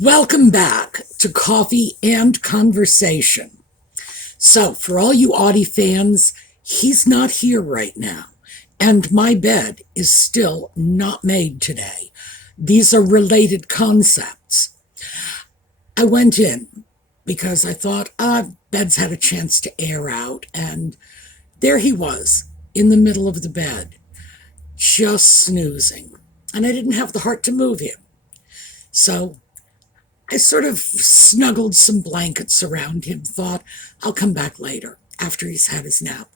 Welcome back to Coffee and Conversation. So, for all you Audie fans, he's not here right now, and my bed is still not made today. These are related concepts. I went in because I thought, bed's had a chance to air out, and there he was in the middle of the bed, just snoozing, and I didn't have the heart to move him. So I sort of snuggled some blankets around him, thought, I'll come back later after he's had his nap.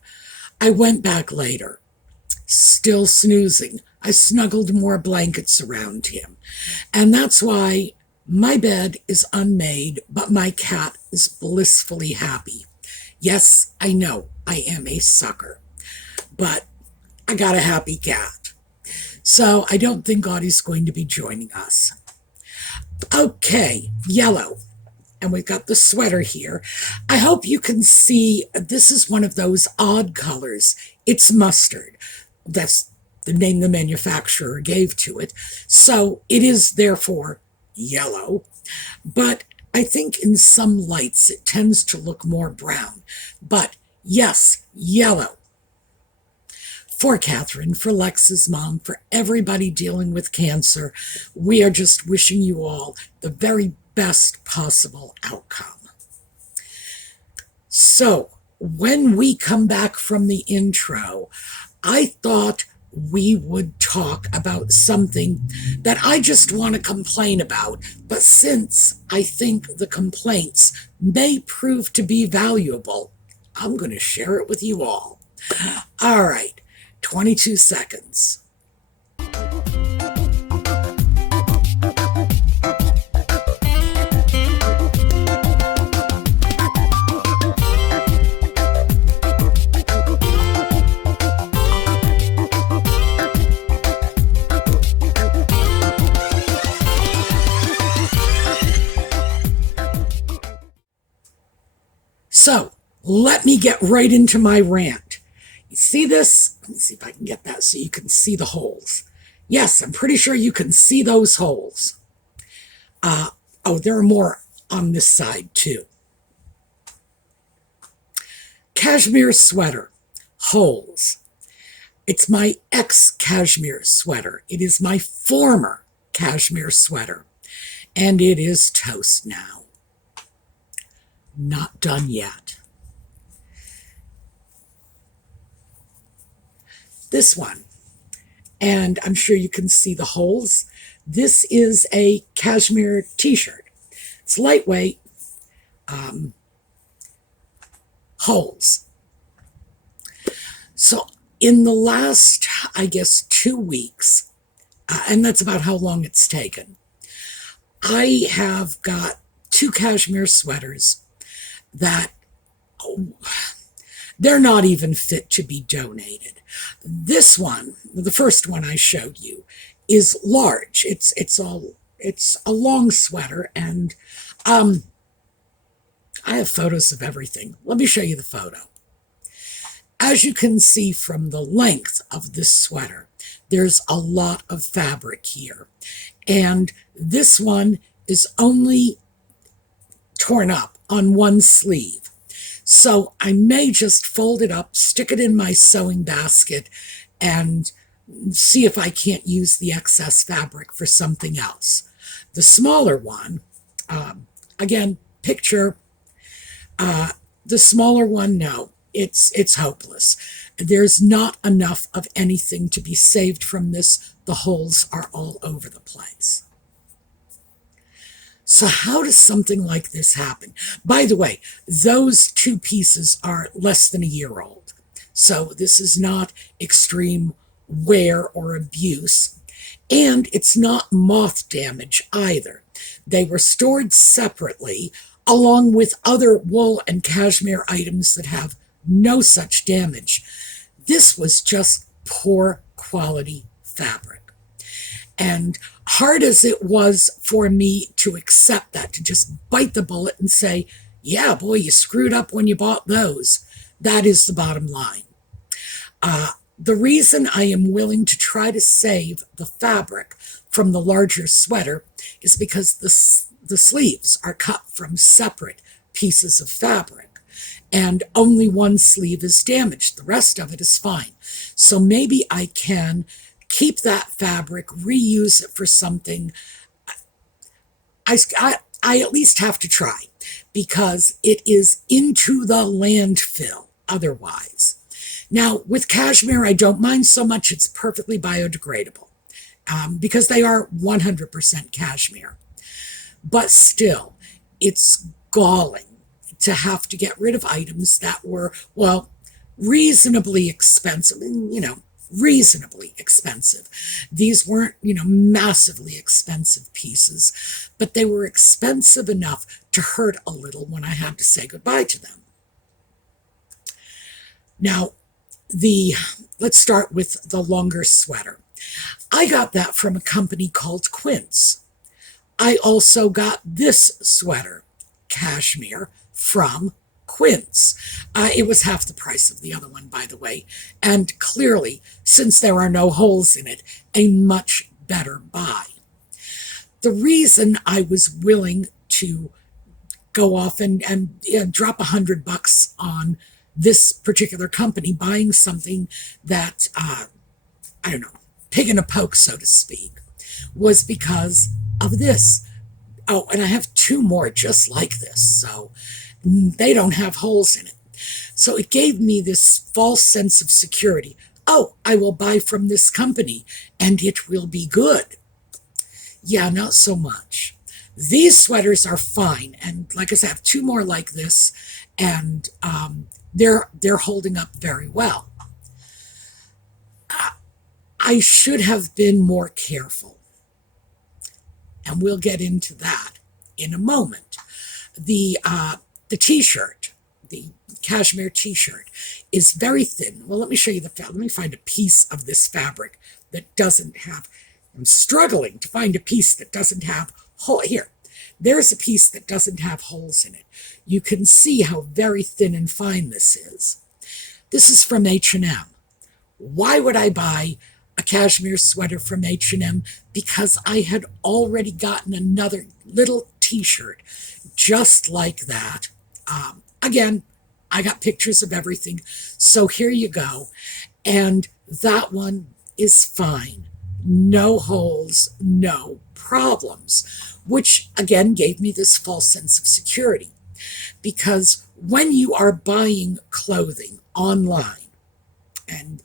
I went back later, still snoozing. I snuggled more blankets around him. And that's why my bed is unmade, but my cat is blissfully happy. Yes, I know I am a sucker, but I got a happy cat. So I don't think Audie's going to be joining us. Okay, yellow. And we've got the sweater here. I hope you can see this is one of those odd colors. It's mustard. That's the name the manufacturer gave to it. So it is therefore yellow. But I think in some lights it tends to look more brown. But yes, yellow. For Catherine, for Lex's mom, for everybody dealing with cancer, we are just wishing you all the very best possible outcome. So, when we come back from the intro, I thought we would talk about something that I just want to complain about, but since I think the complaints may prove to be valuable, I'm going to share it with you all. All right. 22 seconds. So, let me get right into my rant. You see this? Let me see if I can get that so you can see the holes. Yes, I'm pretty sure you can see those holes. There are more on this side too. Cashmere sweater, holes. It's my ex-cashmere sweater. It is my former cashmere sweater. And it is toast now. Not done yet. This one, and I'm sure you can see the holes. This is a cashmere t-shirt. It's lightweight, holes. So in the last, I guess, 2 weeks, and that's about how long it's taken, I have got 2 cashmere sweaters that they're not even fit to be donated. This one, the first one I showed you, is large. It's a long sweater, and I have photos of everything. Let me show you the photo. As you can see from the length of this sweater, there's a lot of fabric here. And this one is only torn up on one sleeve. So I may just fold it up, stick it in my sewing basket, and see if I can't use the excess fabric for something else. The smaller one, again, picture, the smaller one, no, it's hopeless. There's not enough of anything to be saved from this. The holes are all over the place. So how does something like this happen? By the way, those 2 pieces are less than a year old. So this is not extreme wear or abuse. And it's not moth damage either. They were stored separately along with other wool and cashmere items that have no such damage. This was just poor quality fabric. And hard as it was for me to accept that, to just bite the bullet and say, yeah, boy, you screwed up when you bought those. That is the bottom line. The reason I am willing to try to save the fabric from the larger sweater is because the sleeves are cut from separate pieces of fabric, and only one sleeve is damaged. The rest of it is fine. So maybe I can keep that fabric, reuse it for something. I at least have to try, because it is into the landfill otherwise. Now, with cashmere, I don't mind so much. It's perfectly biodegradable, because they are 100% cashmere. But still, it's galling to have to get rid of items that were, well, reasonably expensive, reasonably expensive. These weren't, massively expensive pieces, but they were expensive enough to hurt a little when I had to say goodbye to them. Now, let's start with the longer sweater. I got that from a company called Quince. I also got this sweater, cashmere, from Quince. It was half the price of the other one, by the way, and clearly, since there are no holes in it, a much better buy. The reason I was willing to go off and drop $100 on this particular company, buying something that, I don't know, pig in a poke, so to speak, was because of this. Oh, and I have two more just like this, so they don't have holes in it. So it gave me this false sense of security. Oh, I will buy from this company and it will be good. Yeah, not so much. These sweaters are fine, and like I said, I have two more like this, and they're holding up very well. I should have been more careful, and we'll get into that in a moment. The t-shirt, the cashmere t-shirt, is very thin. Well, let me show you let me find a piece of this fabric that doesn't have, I'm struggling to find a piece that doesn't have here. There's a piece that doesn't have holes in it. You can see how very thin and fine this is. This is from H&M. Why would I buy a cashmere sweater from H&M? Because I had already gotten another little t-shirt just like that. Again, I got pictures of everything, so here you go. And that one is fine. No holes, no problems, which again gave me this false sense of security. Because when you are buying clothing online, and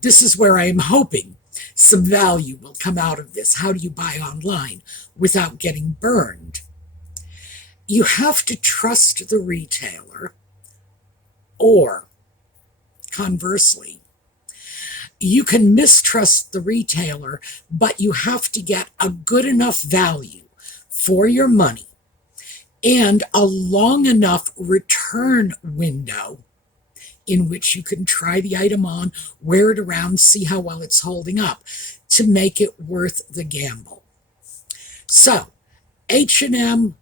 this is where I am hoping some value will come out of this. How do you buy online without getting burned? You have to trust the retailer, or conversely, you can mistrust the retailer, but you have to get a good enough value for your money and a long enough return window in which you can try the item on, wear it around, see how well it's holding up, to make it worth the gamble. So, H&M,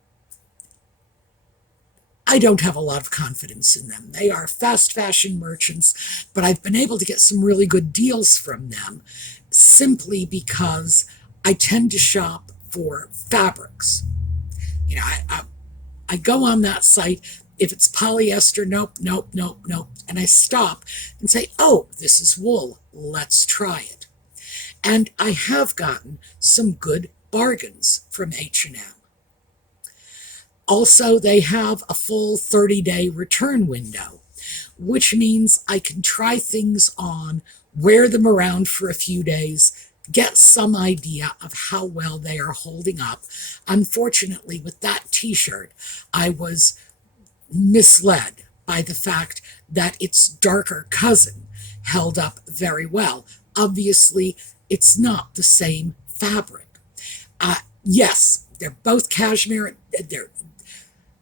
I don't have a lot of confidence in them. They are fast fashion merchants, but I've been able to get some really good deals from them simply because I tend to shop for fabrics. I go on that site. If it's polyester, nope. And I stop and say, oh, this is wool. Let's try it. And I have gotten some good bargains from H&M. Also, they have a full 30-day return window, which means I can try things on, wear them around for a few days, get some idea of how well they are holding up. Unfortunately, with that t-shirt, I was misled by the fact that its darker cousin held up very well. Obviously, it's not the same fabric. Yes, they're both cashmere.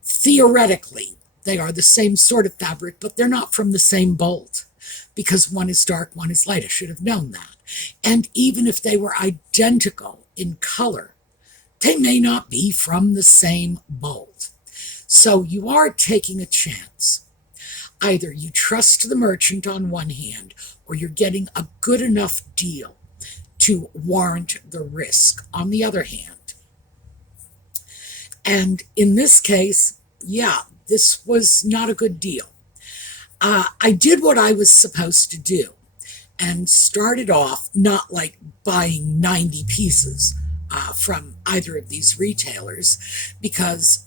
Theoretically, they are the same sort of fabric, but they're not from the same bolt, because one is dark, one is light. I should have known that. And even if they were identical in color, they may not be from the same bolt. So you are taking a chance. Either you trust the merchant on one hand, or you're getting a good enough deal to warrant the risk on the other hand. And in this case, yeah, this was not a good deal. I did what I was supposed to do and started off not like buying 90 pieces from either of these retailers because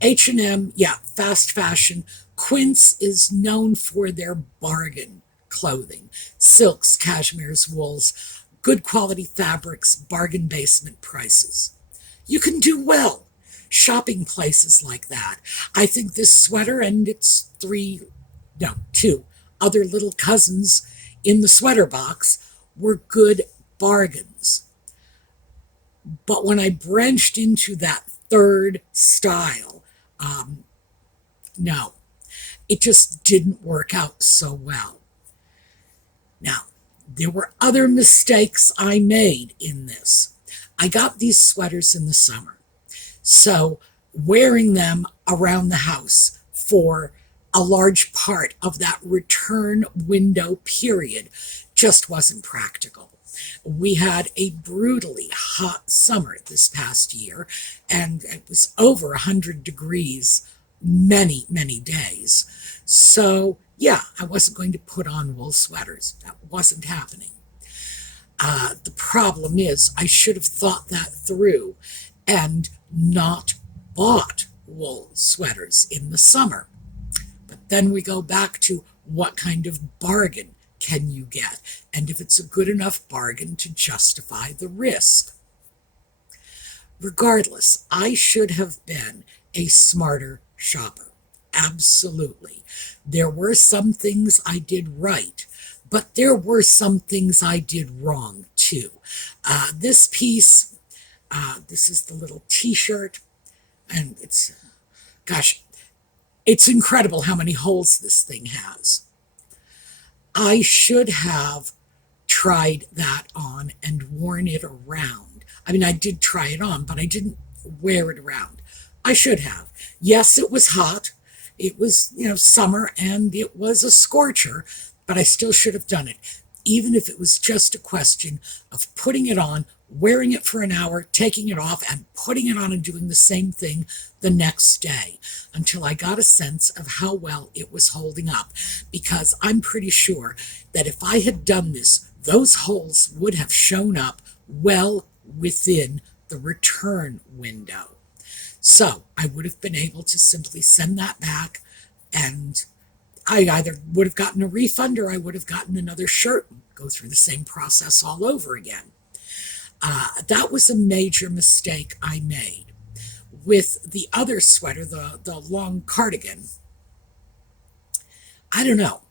H&M, yeah, fast fashion. Quince is known for their bargain clothing, silks, cashmeres, wools, good quality fabrics, bargain basement prices. You can do well shopping places like that. I think this sweater and its two other little cousins in the sweater box were good bargains. But when I branched into that third style, no, it just didn't work out so well. Now, there were other mistakes I made in this. I got these sweaters in the summer, so wearing them around the house for a large part of that return window period just wasn't practical. We had a brutally hot summer this past year, and it was over 100 degrees many, many days. So, yeah, I wasn't going to put on wool sweaters. That wasn't happening. The problem is, I should have thought that through and not bought wool sweaters in the summer. But then we go back to what kind of bargain can you get, and if it's a good enough bargain to justify the risk. Regardless, I should have been a smarter shopper. Absolutely. There were some things I did right, but there were some things I did wrong too. This piece, this is the little t-shirt, and it's incredible how many holes this thing has. I should have tried that on and worn it around. I mean, I did try it on, but I didn't wear it around. I should have. Yes, it was hot. It was, summer, and it was a scorcher, but I still should have done it, even if it was just a question of putting it on, wearing it for an hour, taking it off, and putting it on and doing the same thing the next day until I got a sense of how well it was holding up. Because I'm pretty sure that if I had done this, those holes would have shown up well within the return window. So I would have been able to simply send that back, and I either would have gotten a refund or I would have gotten another shirt and go through the same process all over again. That was a major mistake I made. With the other sweater, the long cardigan, I don't know.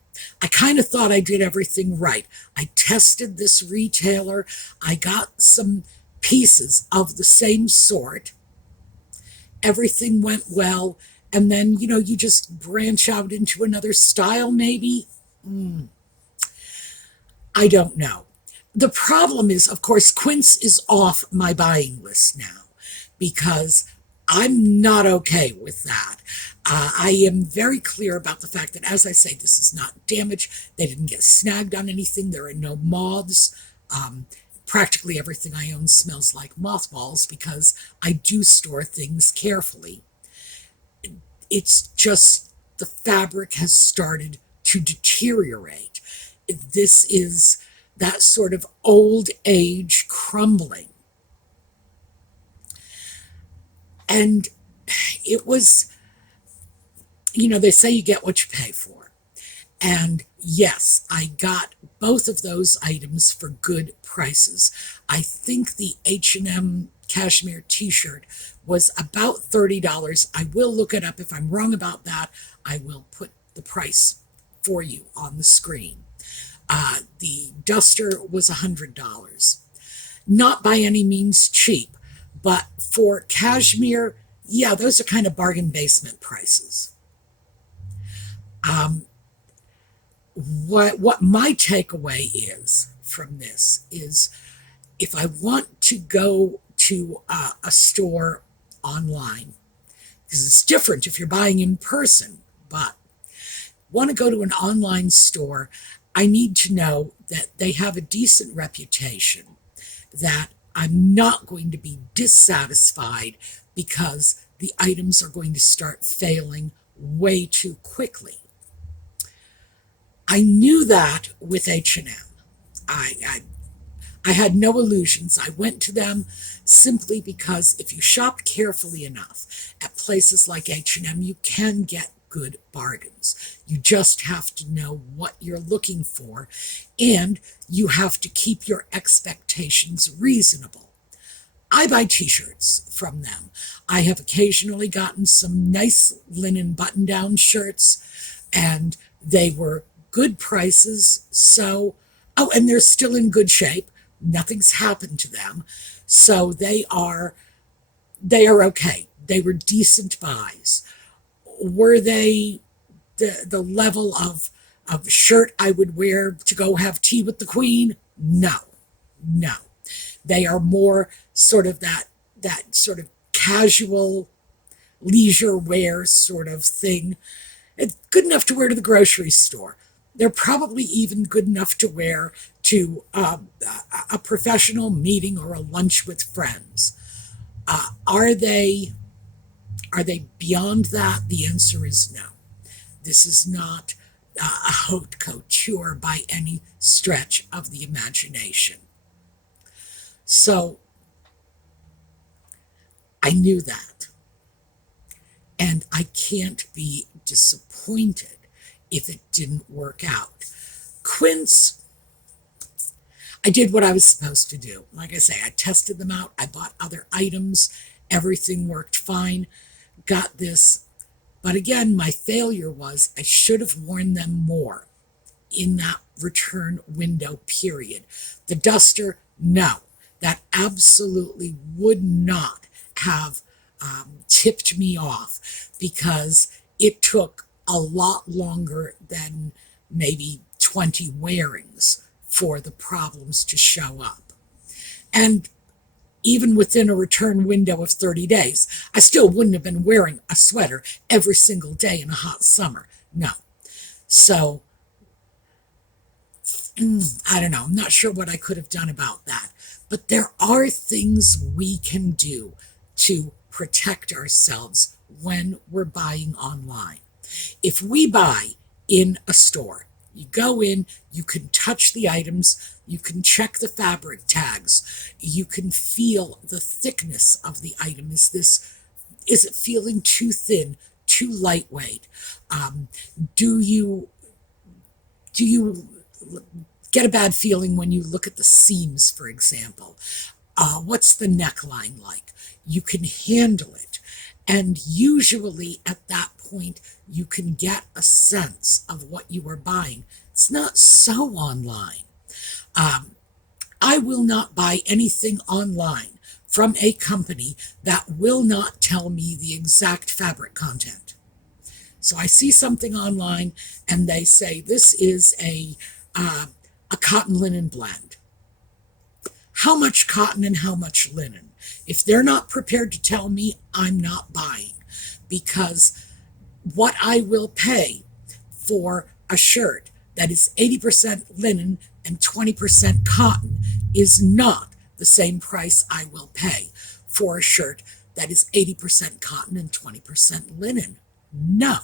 I kind of thought I did everything right. I tested this retailer. I got some pieces of the same sort. Everything went well. And then, you just branch out into another style, maybe? I don't know. The problem is, of course, Quince is off my buying list now because I'm not okay with that. I am very clear about the fact that, as I say, this is not damage. They didn't get snagged on anything. There are no moths. Practically everything I own smells like mothballs because I do store things carefully. It's just the fabric has started to deteriorate. This is that sort of old age crumbling. And it was, they say you get what you pay for. And yes, I got both of those items for good prices. I think the H&M cashmere t-shirt was about $30. I will look it up. If I'm wrong about that, I will put the price for you on the screen. The duster was $100. Not by any means cheap, but for cashmere, yeah, those are kind of bargain basement prices. What my takeaway is from this is if I want to go to a store online, because it's different if you're buying in person, but want to go to an online store, I need to know that they have a decent reputation, that I'm not going to be dissatisfied because the items are going to start failing way too quickly. I knew that with H&M. I had no illusions. I went to them simply because if you shop carefully enough at places like H&M, you can get good bargains. You just have to know what you're looking for, and you have to keep your expectations reasonable. I buy t-shirts from them. I have occasionally gotten some nice linen button-down shirts, and they were good prices. So, oh, and they're still in good shape. Nothing's happened to them. So they are okay. They were decent buys. Were they the level of shirt I would wear to go have tea with the Queen? No. They are more sort of that sort of casual leisure wear sort of thing. It's good enough to wear to the grocery store. They're probably even good enough to wear to a professional meeting or a lunch with friends. Are they beyond that? The answer is no. This is not a haute couture by any stretch of the imagination. So I knew that. And I can't be disappointed if it didn't work out. Quince, I did what I was supposed to do. Like I say, I tested them out. I bought other items. Everything worked fine. Got this. But again, my failure was I should have worn them more in that return window period. The duster, no. That absolutely would not have tipped me off, because it took a lot longer than maybe 20 wearings for the problems to show up. And even within a return window of 30 days, I still wouldn't have been wearing a sweater every single day in a hot summer. No. So, I don't know. I'm not sure what I could have done about that. But there are things we can do to protect ourselves when we're buying online. If we buy in a store, you go in, you can touch the items, you can check the fabric tags, you can feel the thickness of the item. Is it feeling too thin, too lightweight? Do you get a bad feeling when you look at the seams, for example? What's the neckline like? You can handle it. And usually at that point, you can get a sense of what you are buying. It's not so online. I will not buy anything online from a company that will not tell me the exact fabric content. So I see something online and they say this is a cotton linen blend. How much cotton and how much linen? If they're not prepared to tell me, I'm not buying, because what I will pay for a shirt that is 80% linen and 20% cotton is not the same price I will pay for a shirt that is 80% cotton and 20% linen. No.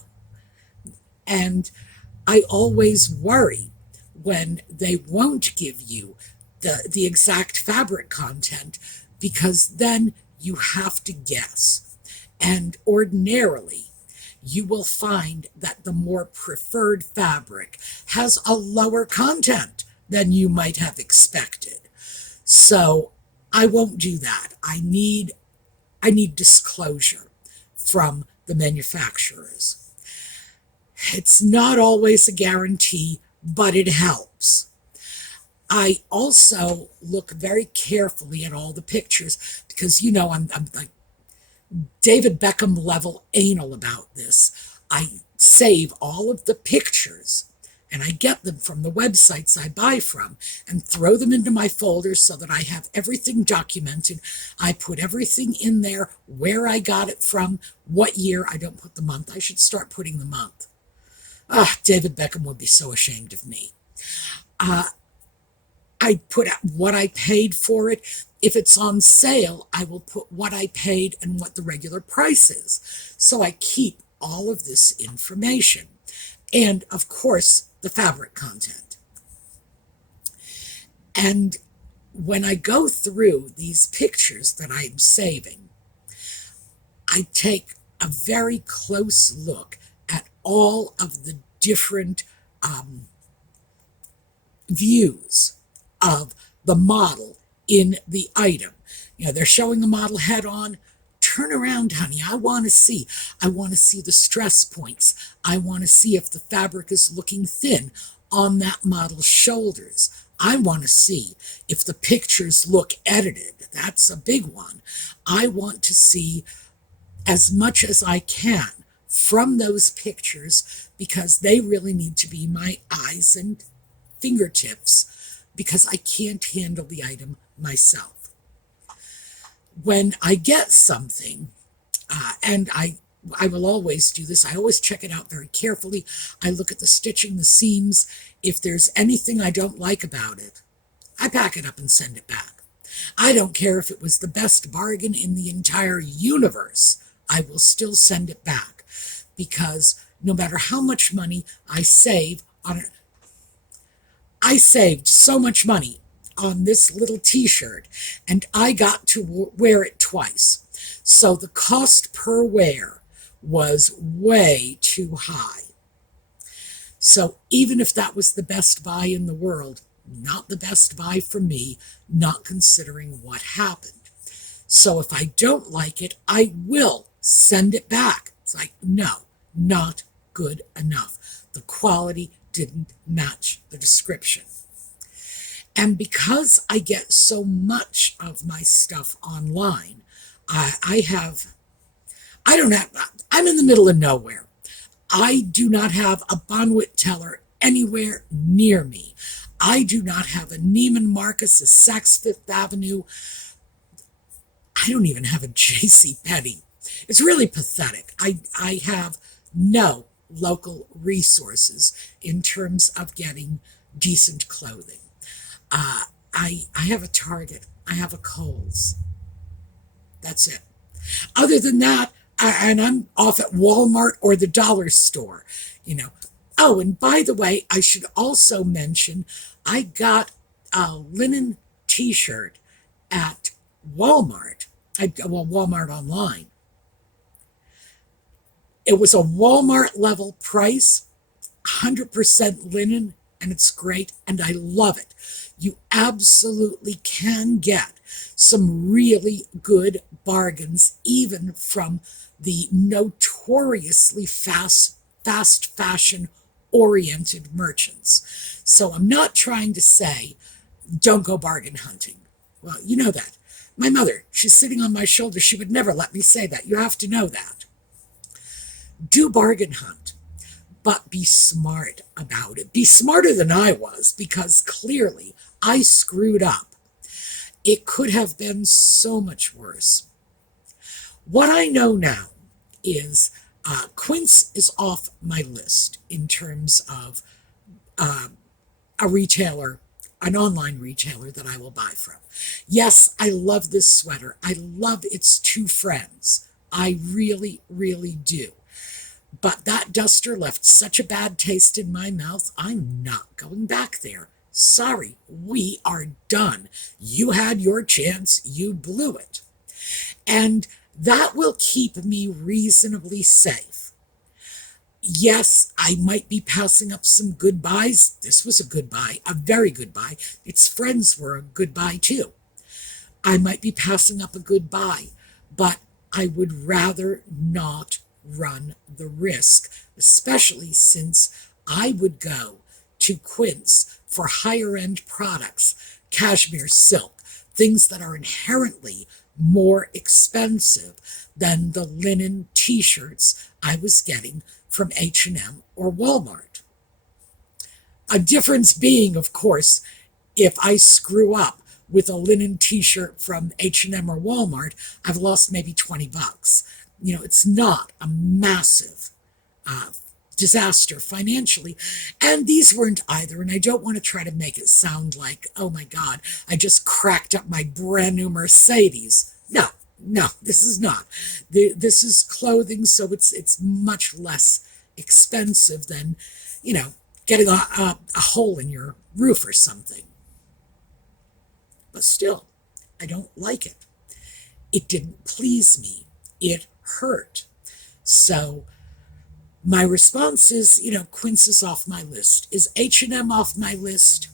And I always worry when they won't give you the exact fabric content, because then you have to guess. And ordinarily, you will find that the more preferred fabric has a lower content than you might have expected. So I won't do that. I need disclosure from the manufacturers. It's not always a guarantee, but it helps. I also look very carefully at all the pictures, because, you know, I'm like David Beckham level anal about this. I save all of the pictures and I get them from the websites I buy from and throw them into my folders so that I have everything documented. I put everything in there, where I got it from, what year. I don't put the month. I should start putting the month. David Beckham would be so ashamed of me. I put out what I paid for it. If it's on sale, I will put what I paid and what the regular price is. So I keep all of this information. And of course, the fabric content. And when I go through these pictures that I'm saving, I take a very close look at all of the different views of the model in the item. You know, they're showing the model head on. Turn around, honey. I want to see. I want to see the stress points. I want to see if the fabric is looking thin on that model's shoulders. I want to see if the pictures look edited. That's a big one. I want to see as much as I can from those pictures because they really need to be my eyes and fingertips because I can't handle the item myself. When I get something, and I will always do this, I always check it out very carefully. I look at the stitching, the seams. If there's anything I don't like about it, I pack it up and send it back. I don't care if it was the best bargain in the entire universe. I will still send it back because no matter how much money I save on it, I saved so much money on this little t-shirt and I got to wear it twice. So the cost per wear was way too high. So even if that was the best buy in the world, not the best buy for me, not considering what happened. So if I don't like it, I will send it back. It's like, no, not good enough. The quality didn't match the description. And because I get so much of my stuff online, I'm in the middle of nowhere. I do not have a Bonwit teller anywhere near me. I do not have a Neiman Marcus, a Saks Fifth Avenue. I don't even have a JCPenney. It's really pathetic. I have no local resources in terms of getting decent clothing. I have a Target. I have a Kohl's. That's it. Other than that, and I'm off at Walmart or the dollar store, you know. Oh, and by the way, I should also mention I got a linen t-shirt at Walmart. Walmart online. It was a Walmart level price, 100% linen, and it's great, and I love it. You absolutely can get some really good bargains, even from the notoriously fast fashion-oriented merchants. So I'm not trying to say, don't go bargain hunting. Well, you know that. My mother, she's sitting on my shoulder. She would never let me say that. You have to know that. Do bargain hunt, but be smart about it. Be smarter than I was, because clearly I screwed up. It could have been so much worse. What I know now is Quince is off my list in terms of a retailer, an online retailer that I will buy from. Yes, I love this sweater. I love its two friends. I really, really do. But that duster left such a bad taste in my mouth, I'm not going back there. Sorry, we are done. You had your chance, you blew it. And that will keep me reasonably safe. Yes, I might be passing up some good buys. This was a good buy, a very good buy. Its friends were a good buy too. I might be passing up a good buy, but I would rather not run the risk, especially since I would go to Quince for higher end products, cashmere, silk, things that are inherently more expensive than the linen t-shirts I was getting from H&M or Walmart. A difference being, of course, if I screw up with a linen t-shirt from H&M or Walmart, I've lost maybe $20. You know, it's not a massive disaster financially. And these weren't either. And I don't want to try to make it sound like, oh my God, I just cracked up my brand new Mercedes. No, no, this is not. This is clothing, so it's much less expensive than, getting a hole in your roof or something. But still, I don't like it. It didn't please me. It hurt. So my response is, Quince is off my list. Is H&M off my list?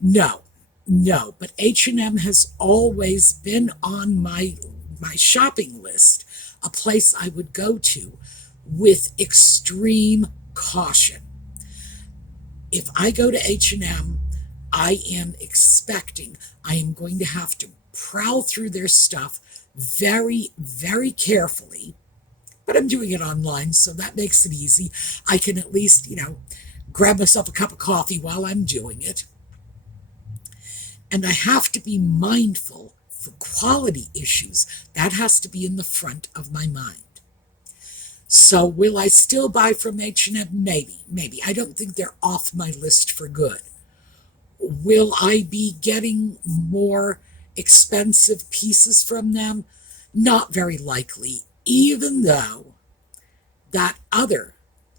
No, no. But H&M has always been on my shopping list, a place I would go to with extreme caution. If I go to H&M, I am expecting I am going to have to prowl through their stuff very, very carefully. But I'm doing it online, so that makes it easy. I can at least, grab myself a cup of coffee while I'm doing it. And I have to be mindful for quality issues. That has to be in the front of my mind. So will I still buy from H&M? Maybe. I don't think they're off my list for good. Will I be getting more expensive pieces from them? Not very likely, even though that other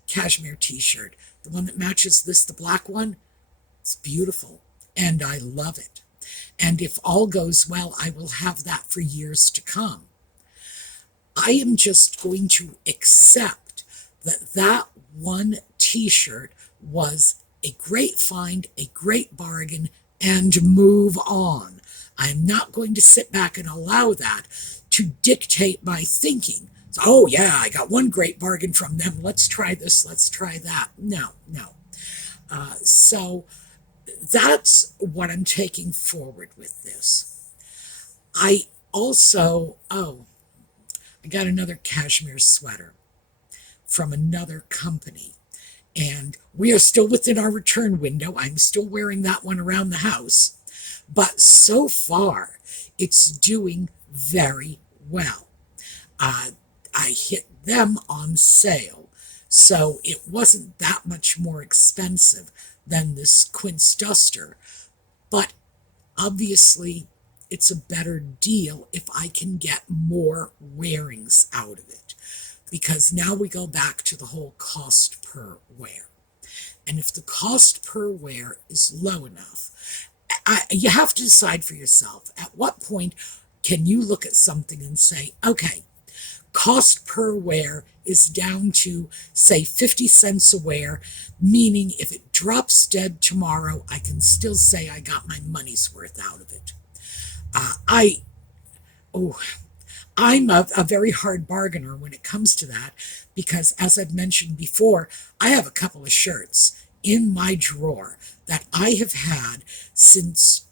cashmere t-shirt, the one that matches this, the black one, it's beautiful, and I love it. And if all goes well, I will have that for years to come. I am just going to accept that one t-shirt was a great find, a great bargain, and move on. I'm not going to sit back and allow that to dictate my thinking. So, oh yeah, I got one great bargain from them. Let's try this, let's try that. No. So that's what I'm taking forward with this. I also, I got another cashmere sweater from another company. And we are still within our return window. I'm still wearing that one around the house. But so far, it's doing very well. I hit them on sale, so it wasn't that much more expensive than this Quince duster. But obviously, it's a better deal if I can get more wearings out of it. Because now we go back to the whole cost per wear. And if the cost per wear is low enough, you have to decide for yourself, at what point can you look at something and say, okay, cost per wear is down to, say, 50 cents a wear, meaning if it drops dead tomorrow, I can still say I got my money's worth out of it. I'm a very hard bargainer when it comes to that because, as I've mentioned before, I have a couple of shirts in my drawer that I have had since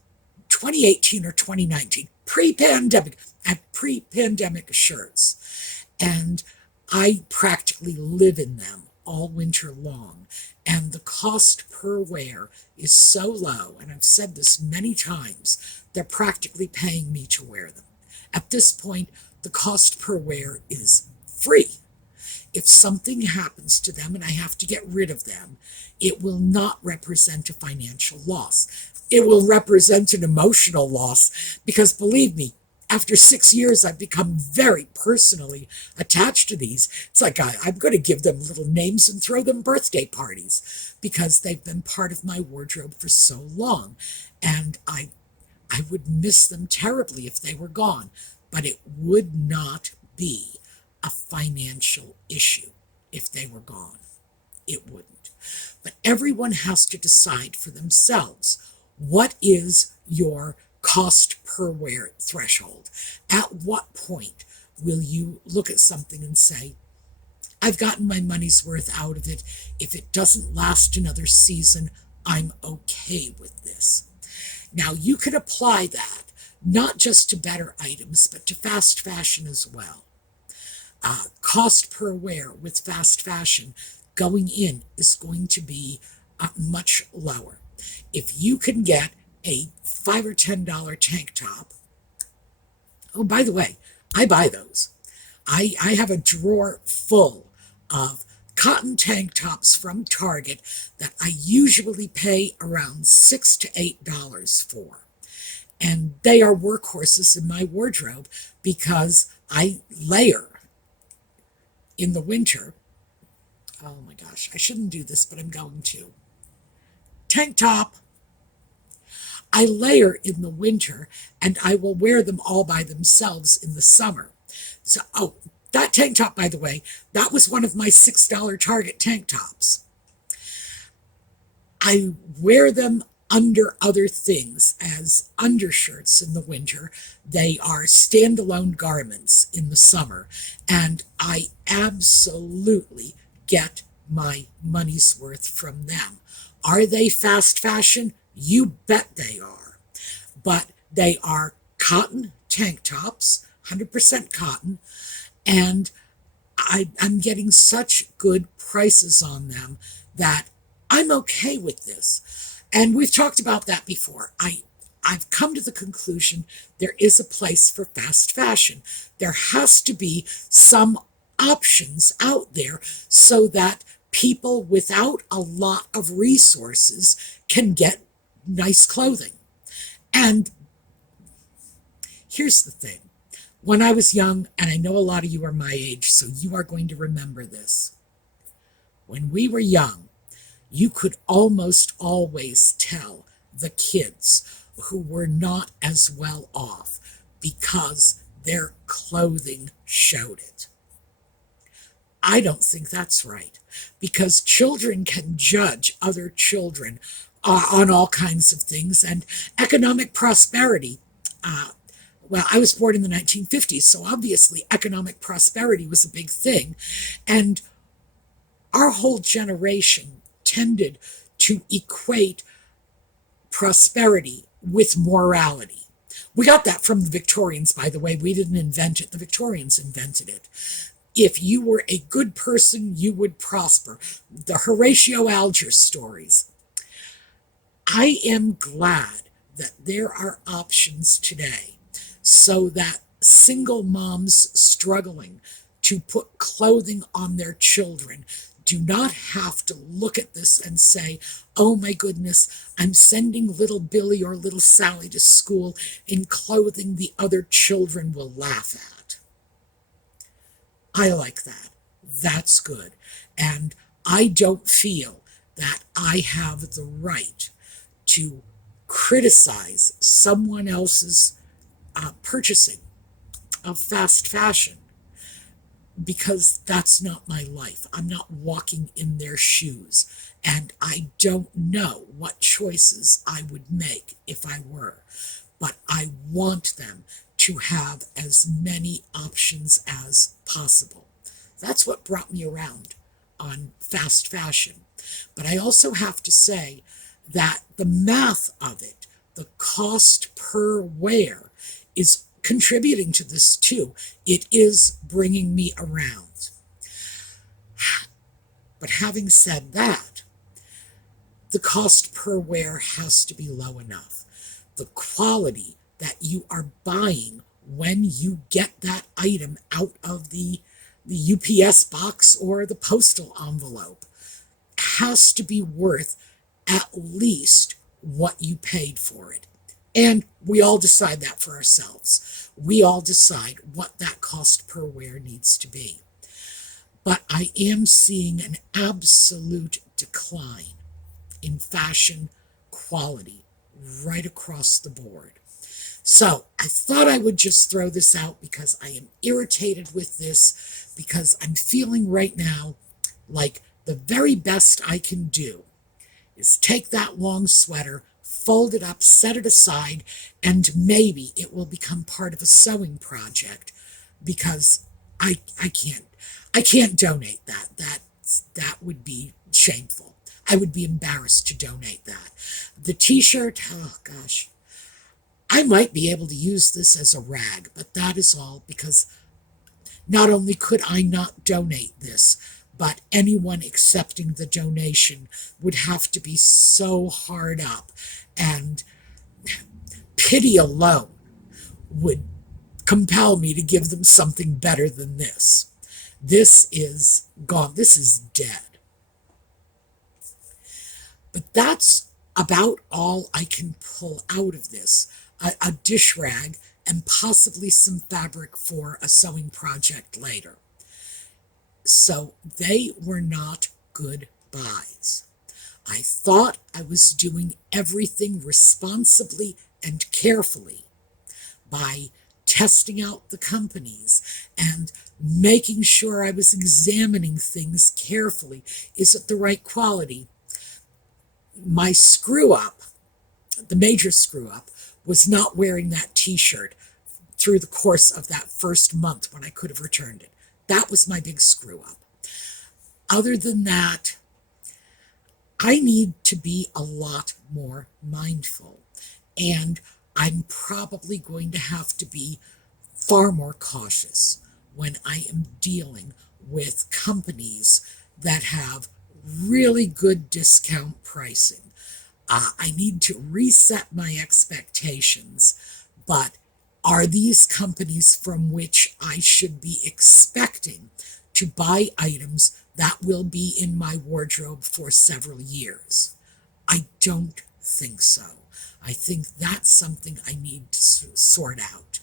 2018 or 2019, pre-pandemic. I have pre-pandemic shirts, and I practically live in them all winter long. And the cost per wear is so low, and I've said this many times, they're practically paying me to wear them. At this point, the cost per wear is free. If something happens to them and I have to get rid of them, it will not represent a financial loss. It will represent an emotional loss because, believe me, after 6 years, I've become very personally attached to these. It's like I'm going to give them little names and throw them birthday parties because they've been part of my wardrobe for so long. And I would miss them terribly if they were gone, but it would not be a financial issue if they were gone. It wouldn't. But everyone has to decide for themselves, what is your cost per wear threshold? At what point will you look at something and say, I've gotten my money's worth out of it. If it doesn't last another season, I'm okay with this. Now, you can apply that not just to better items, but to fast fashion as well. Cost per wear with fast fashion going in is going to be much lower. If you can get a $5 or $10 tank top, oh, by the way, I buy those. I have a drawer full of cotton tank tops from Target that I usually pay around $6 to $8 for. And they are workhorses in my wardrobe because I layer in the winter. Oh my gosh, I shouldn't do this, but I'm going to. Tank top. I layer in the winter and I will wear them all by themselves in the summer. So, oh, that tank top, by the way, that was one of my $6 Target tank tops. I wear them under other things as undershirts in the winter. They are standalone garments in the summer, and I absolutely get my money's worth from them. Are they fast fashion? You bet they are. But they are cotton tank tops, 100% cotton, and I'm getting such good prices on them that I'm okay with this. And we've talked about that before. I've come to the conclusion there is a place for fast fashion. There has to be some options out there so that people without a lot of resources can get nice clothing. And here's the thing. When I was young, and I know a lot of you are my age, so you are going to remember this. When we were young, you could almost always tell the kids who were not as well off because their clothing showed it. I don't think that's right, because children can judge other children on all kinds of things, and economic prosperity. Well, I was born in the 1950s, so obviously economic prosperity was a big thing, and our whole generation tended to equate prosperity with morality. We got that from the Victorians, by the way. We didn't invent it. The Victorians invented it. If you were a good person, you would prosper. The Horatio Alger stories. I am glad that there are options today so that single moms struggling to put clothing on their children do not have to look at this and say, oh my goodness, I'm sending little Billy or little Sally to school in clothing the other children will laugh at. I like that. That's good. And I don't feel that I have the right to criticize someone else's purchasing of fast fashion, because that's not my life. I'm not walking in their shoes, and I don't know what choices I would make if I were, but I want them to have as many options as possible. That's what brought me around on fast fashion. But I also have to say that the math of it, the cost per wear, is contributing to this too. It is bringing me around. But having said that, the cost per wear has to be low enough. The quality that you are buying when you get that item out of the UPS box or the postal envelope has to be worth at least what you paid for it. And we all decide that for ourselves. We all decide what that cost per wear needs to be. But I am seeing an absolute decline in fashion quality right across the board. So I thought I would just throw this out because I am irritated with this, because I'm feeling right now like the very best I can do is take that long sweater, fold it up, set it aside, and maybe it will become part of a sewing project, because I can't donate that. That would be shameful. I would be embarrassed to donate that. The t-shirt, oh gosh, I might be able to use this as a rag, but that is all, because not only could I not donate this, but anyone accepting the donation would have to be so hard up, and pity alone would compel me to give them something better than this. This is gone. This is dead. But that's about all I can pull out of this. A dish rag and possibly some fabric for a sewing project later. So they were not good buys. I thought I was doing everything responsibly and carefully by testing out the companies and making sure I was examining things carefully. Is it the right quality? My screw up, the major screw up, was not wearing that t-shirt through the course of that first month when I could have returned it. That was my big screw up. Other than that, I need to be a lot more mindful. And I'm probably going to have to be far more cautious when I am dealing with companies that have really good discount pricing. I need to reset my expectations, but are these companies from which I should be expecting to buy items that will be in my wardrobe for several years? I don't think so. I think that's something I need to sort out.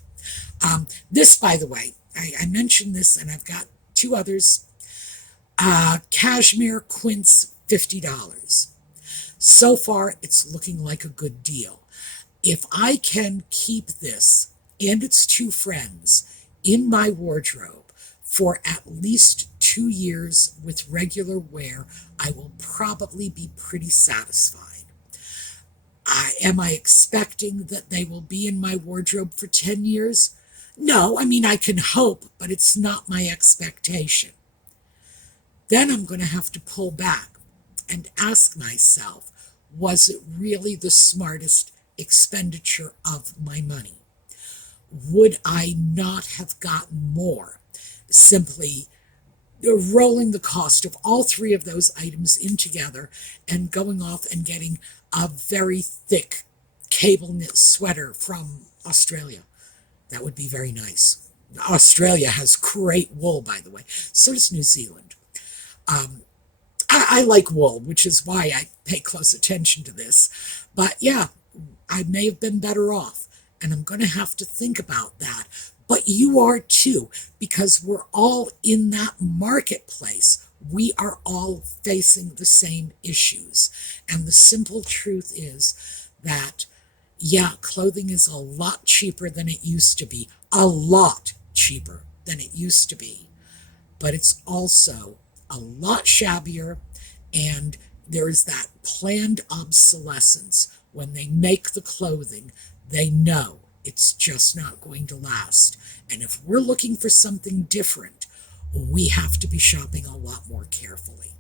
This, by the way, I mentioned this, and I've got two others. Cashmere quince, $50. So far, it's looking like a good deal. If I can keep this and its two friends in my wardrobe for at least 2 years with regular wear, I will probably be pretty satisfied. Am I expecting that they will be in my wardrobe for 10 years? No, I mean, I can hope, but it's not my expectation. Then I'm going to have to pull back and ask myself, was it really the smartest expenditure of my money? Would I not have gotten more simply rolling the cost of all three of those items in together and going off and getting a very thick cable knit sweater from Australia? That would be very nice. Australia has great wool, by the way. So does New Zealand. I like wool, which is why I pay close attention to this. But yeah, I may have been better off, and I'm going to have to think about that. But you are too, because we're all in that marketplace. We are all facing the same issues. And the simple truth is that, yeah, clothing is a lot cheaper than it used to be. A lot cheaper than it used to be. But it's also a lot shabbier, and there is that planned obsolescence. When they make the clothing, they know it's just not going to last. And if we're looking for something different, we have to be shopping a lot more carefully.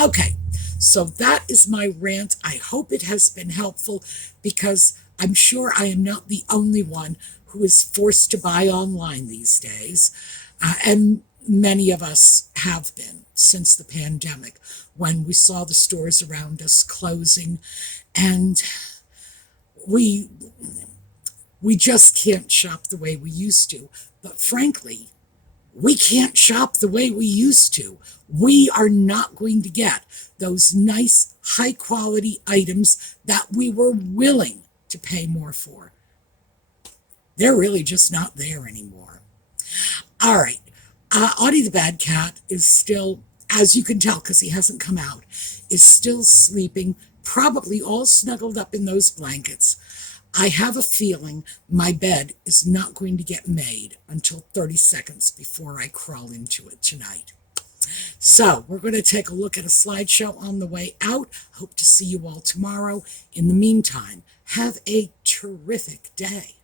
Okay, so that is my rant. I hope it has been helpful, because I'm sure I am not the only one who is forced to buy online these days. And many of us have been since the pandemic, when we saw the stores around us closing, and we just can't shop the way we used to. But frankly, we can't shop the way we used to. We are not going to get those nice, high-quality items that we were willing to pay more for. They're really just not there anymore. All right. Audie the bad cat is still, as you can tell because he hasn't come out, is still sleeping, probably all snuggled up in those blankets. I have a feeling my bed is not going to get made until 30 seconds before I crawl into it tonight. So we're going to take a look at a slideshow on the way out. Hope to see you all tomorrow. In the meantime, have a terrific day.